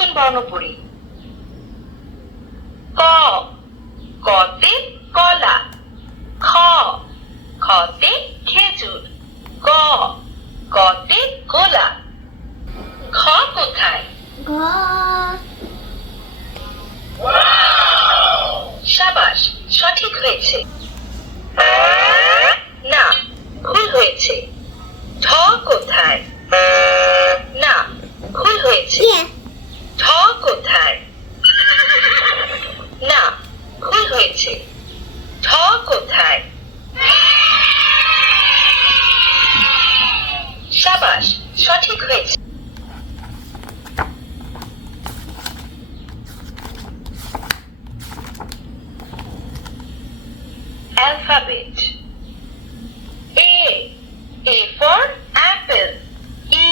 নতুন বর্ণ পড়ি। ক, কতে কলা। খ, খতে খেজুর। গ, গতে গোলা। খ কোথায়? সাবাস, সঠিক হয়েছে। না, ভুল হয়েছে। ঢ কোথায়? না, ভুল হয়েছে। ঢ কোথায়? না, ভুল হয়েছে। ঢ কোথায়? সাবাস, সঠিক হয়েছে। Alphabet. A. A for apple. E.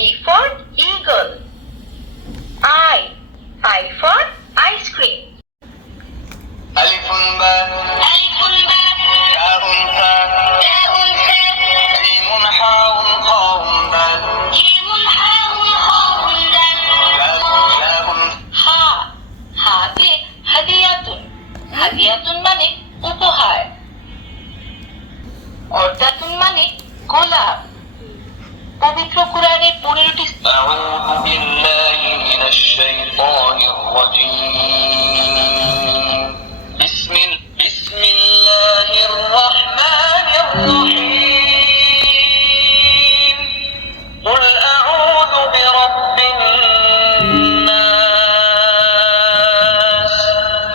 E for eagle. I for ice cream. ألف باء ألف باء تاء ثاء تاء ثاء جيم حاء خاء دال جيم حاء خاء دال ياء হা, হাতে হাদিয়াতুন। হাদিয়াতুন মানে উপহার। অর্দাতুন মানে গোলাপ। পবিত্র কোরআনের 15টি أعوذ بالله من الشيطان الرجيم بسم الله الرحمن الرحيم قل أعوذ برب الناس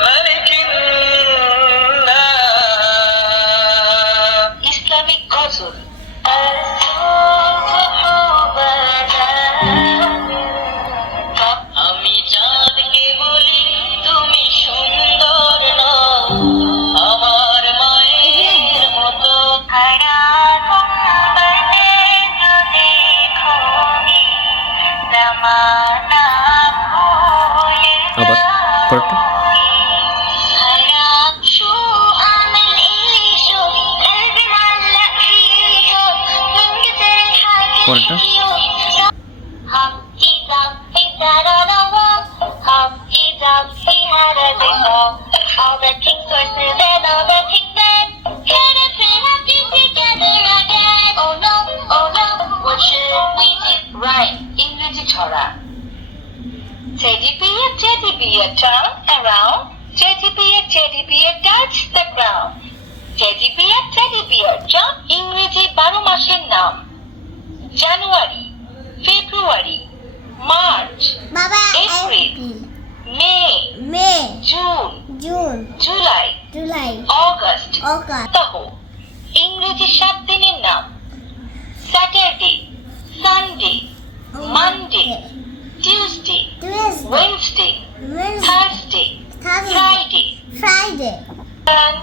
ملك الناس ইসলামিক গজল। আমি চাঁদকে বলি তুমি সুন্দর নও, আমার মায়ের মতো। আবার পরেরটা। পরেরটা। All the king's horses and all the king's men get us happy together again. Oh no, what should we do? Right, ইংরেজি ছড়া। Teddy bear, turn around. Teddy bear, touch the ground. Teddy bear, jump. ইংরেজি 12 মাসের নাম। জানুয়ারি, ফেব্রুয়ারি, March, April, মে, June, July, August, সহ ইংরেজি 7 দিনের নাম। Saturday, Sunday, Monday, Tuesday, Wednesday, Thursday, Friday. And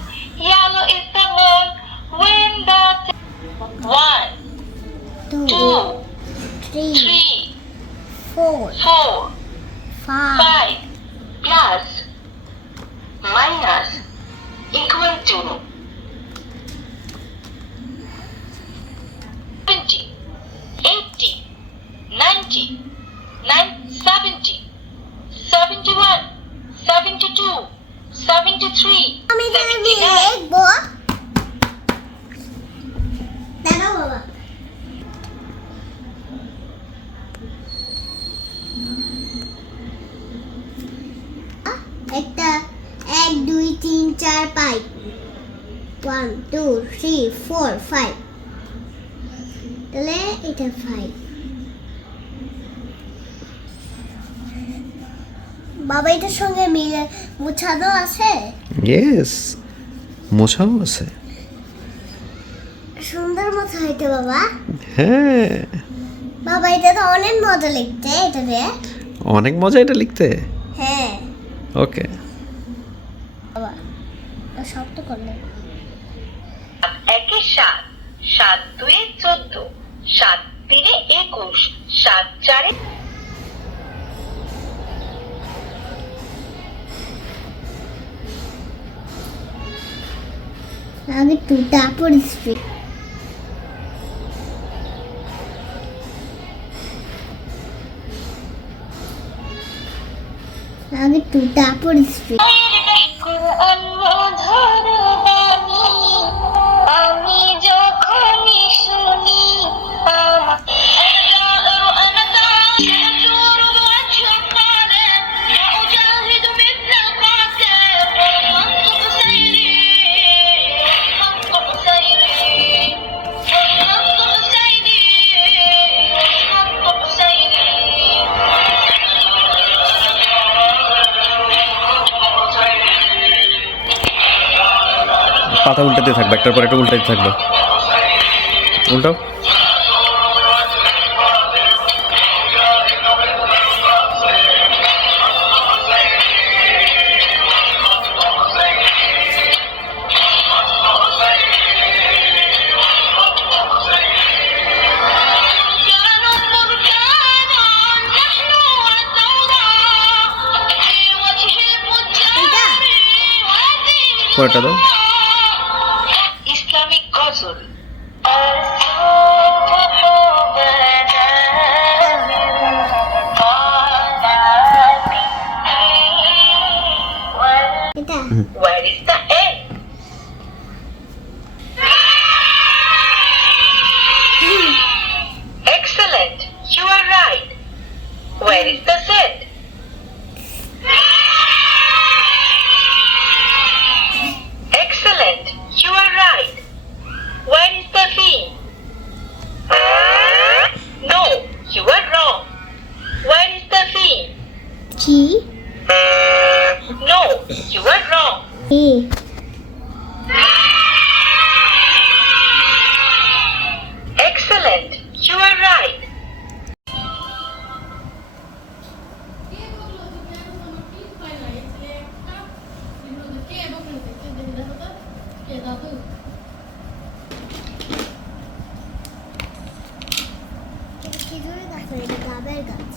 yellow is the moon when the 1, 2, 3, 4, 5 plus minus equal to 70, 80, 90, 70, 71, 72, 73, 79. একটা 1 2 3 4 5 1 2 3 4 5 তাহলে এটা 5 বাবা এটার সঙ্গে মিলে মোছানো আছে ইয়েস, মোছাও আছে। সুন্দর মতো হইতে বাবা। হ্যাঁ বাবা এটা তো অনেক মজা লিখতে, এটা রে অনেক মজা এটা লিখতে। হ্যাঁ ওকে বাবা শক্ত করলে। 1 এ 7, 7 2 এ 14, 7 3 এ 21, 7 4 এ আগে টু তারপর স্ট্রিট। আগে টু তারপর স্পিড আমি যখনই শুনি পাতা উল্টাতে থাকবে, একটার পর একটা উল্টাতে থাকবে। উল্টাও। পরেরটা দাও। ইসলামিক গজল এটা Where is the end? Excellent. You are right. Where is the Z? Excellent. You are right. Where is the V? No, you are wrong. Where is the V? G No, you are wrong. A Excellent. You are right. খেজুরের গাছ না, এটা গাবের গাছ।